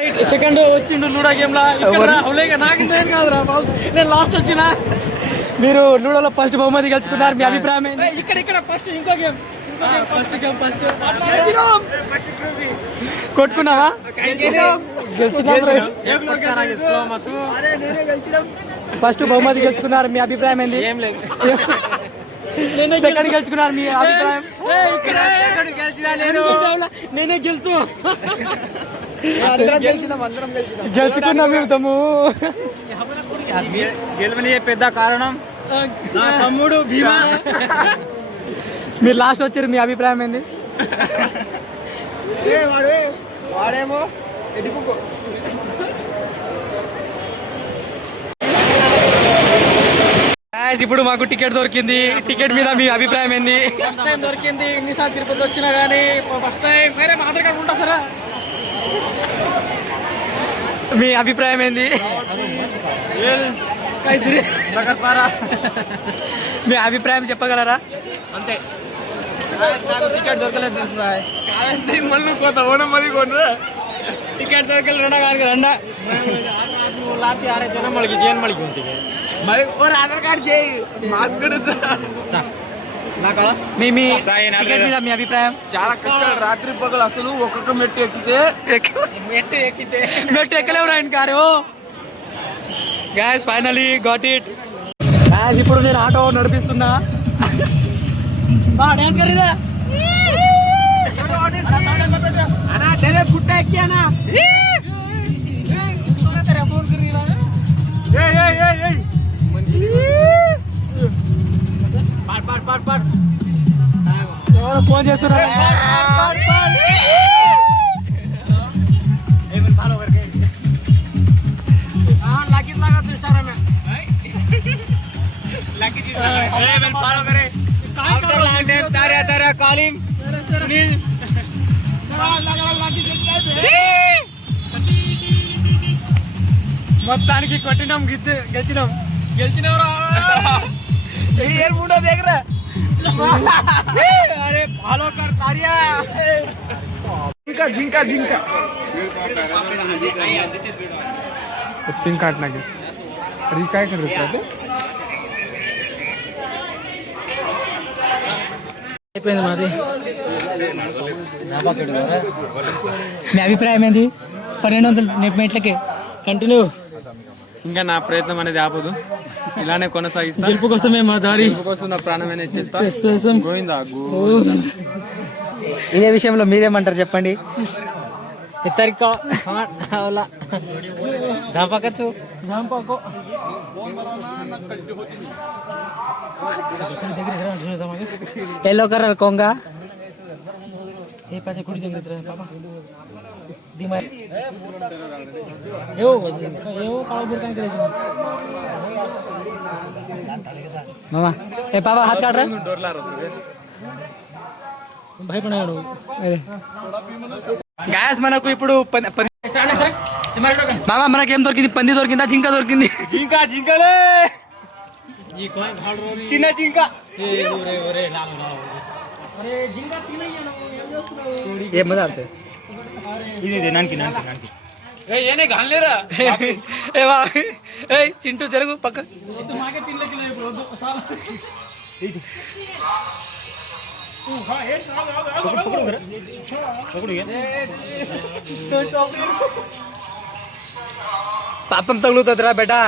Second వచ్చిండు ludo game లా నాకు కాదురా నేను లాస్ట్ వచ్చిన. మీరు లూడోలో ఫస్ట్ బహుమతి గెలుచుకున్నారు, మీ అభిప్రాయం ఏంటి? ఇక్కడ ఫస్ట్ ఇంకో గేమ్ కొట్టుకున్నావా? ఫస్ట్ బహుమతి గెలుచుకున్నారు, మీ అభిప్రాయం ఏంటి? ఏం లేదు. సెకండ్ గెలుచుకున్నారు, మీ అభిప్రాయం? నేనే గెలుచు గెలుచుకున్నాం మేము. గెలువని పెద్ద కారణం నా తమ్ముడు భీమా. మీరు లాస్ట్ వచ్చారు, మీ అభిప్రాయం ఏంది? వాడేమో ఇప్పుడు మాకు టికెట్ దొరికింది. టికెట్ మీద మీ అభిప్రాయం ఏంది? ఫస్ట్ టైం దొరికింది. ఎన్నిసార్లు తిరుపతి వచ్చినా కానీ ఫస్ట్ టైం వేరే ఆధార్ కార్డు ఉంటా సరే. మీ అభిప్రాయం ఏంది? మీ అభిప్రాయం చెప్పగలరా? అంతే. టికెట్ దొరకలేదు మళ్ళీ పోతా ఓనం మళ్ళీ కొనరా. టికెట్ దొరకలేదు రెండా కానీ రెండా లాటి ఆరైతే మళ్ళీ జైన్ మళ్ళీ ఉంటుంది మరి ఆధార్ కార్డు చేయి మాస్క్ మీ అభిప్రాయం? చాలా కష్టాలు. రాత్రి పగలు అసలు ఒక్కొక్క మెట్టు ఎక్కలేవు రాయన్ కారు. Gas finally got it. Gas ఇప్పుడు నేను ఆటో నడిపిస్తున్నా. డాన్స్ కరీదా గుట్ట ఎక్కియానా? ఫోన్ చేస్తున్నారు. మొత్తానికి కొట్టినాం, గెలిచినాం. मुंडो देख रहा अरे फॉलो कर तारिया जिंका जिंका सिंग काटना के अरे काय कर रहे थे? అయిపోయింది మాది. మీ అభిప్రాయం ఏంది? 1200 మెట్లకి కంటిన్యూ. ఇంకా నా ప్రయత్నం అనేది ఆపదు, ఇలానే కొనసాగిస్తా. గెలుపు కోసమే మా దారి, కోసం నా ప్రాణమైన ఇచ్చేస్తా. గోవిందా. ఇదే విషయంలో మీరేమంటారు చెప్పండి? ఎల్లో కలర్ కొంగ मामा ए पापा हाथ काट रहा భయపడాడు. గ్యాస్ మనకు ఇప్పుడు మామ మనకేం దొరికింది? పంది దొరికిందా, జింక దొరికింది? జింకలే చిన్న జింక. ఏ మజా చింటూ జరుగు పక్క. పాపం తగులుతుందిరా బేటా.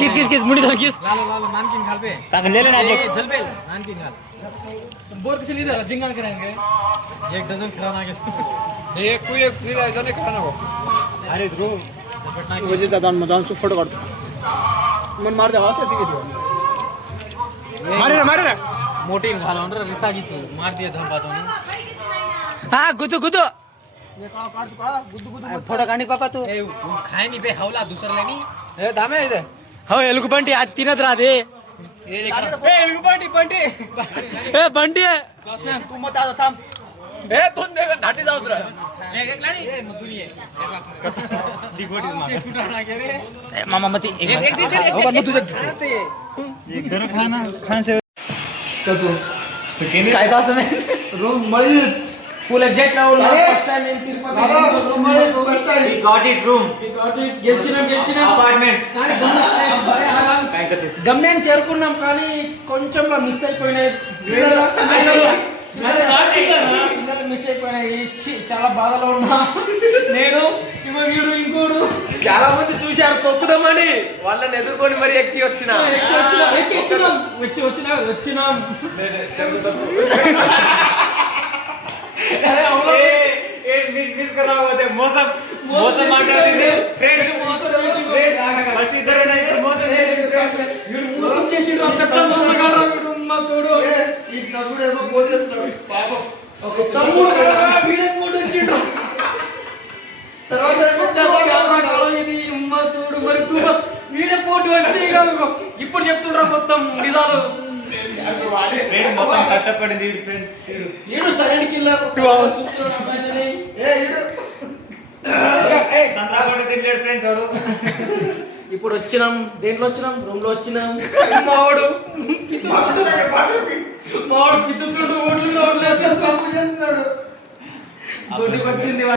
किस किस किस मुड़ी किस नानकिन घाल पे ताक ले लेना जलबेल नानकिन घाल बोर किसी लीडर जिंगल करेंगे एक डजन खिलाना के एक कोई एक फ्री ऐसा नहीं खाना हो. अरे ध्रुव वजह ज्यादा मजाक से फोटो काट मन मार दे वापस ऐसे मारे रे मोटी घालो रे रिसागी छु मार दिए झंपा तो हां गुदु गुदु ये काट पा गुदु गुदु फोटो काढी पापा तू ए खाय नी बे हवला दूसर लेनी ए दामे इधर हो एलुगु बंटी आज तीनच राहते. ए एलुगु बंटी ए बंटी तू मत आ थांब काय असतं फुल एक्झॅक्ट लावून फर्स्ट टाइम इन తిరుపతి గెలిచినాం గమ్యాన్ని చేరుకున్నాం కానీ కొంచెం మిస్ అయిపోయినాయి పిల్లలు మిస్ అయిపోయినాయి చాలా బాధలో ఉన్నా నేను వీడు ఇంకోడు చాలా మంది చూశారు తొక్కుదామని వాళ్ళని ఎదుర్కొని మరి ఎక్కి వచ్చిన వచ్చినాం మోసం చేసిండు అంత మోసగాడు మా తోడు తమ్ముడు వీడే పోటీ వచ్చిండు తోడు మరి వీడే పోటీ వచ్చి ఇప్పుడు చెప్తుండ్రా మొత్తం నిజాలు కష్టపడింది ఫ్రెండ్స్ వీడు సరైన కిల్లర్ చూస్తున్నాడు ఫ్రెండ్స్ ఇప్పుడు వచ్చినాం దేంట్లో వచ్చినాం రూమ్ లో వచ్చినాం మావాడు పితుడు ఓట్లు వచ్చింది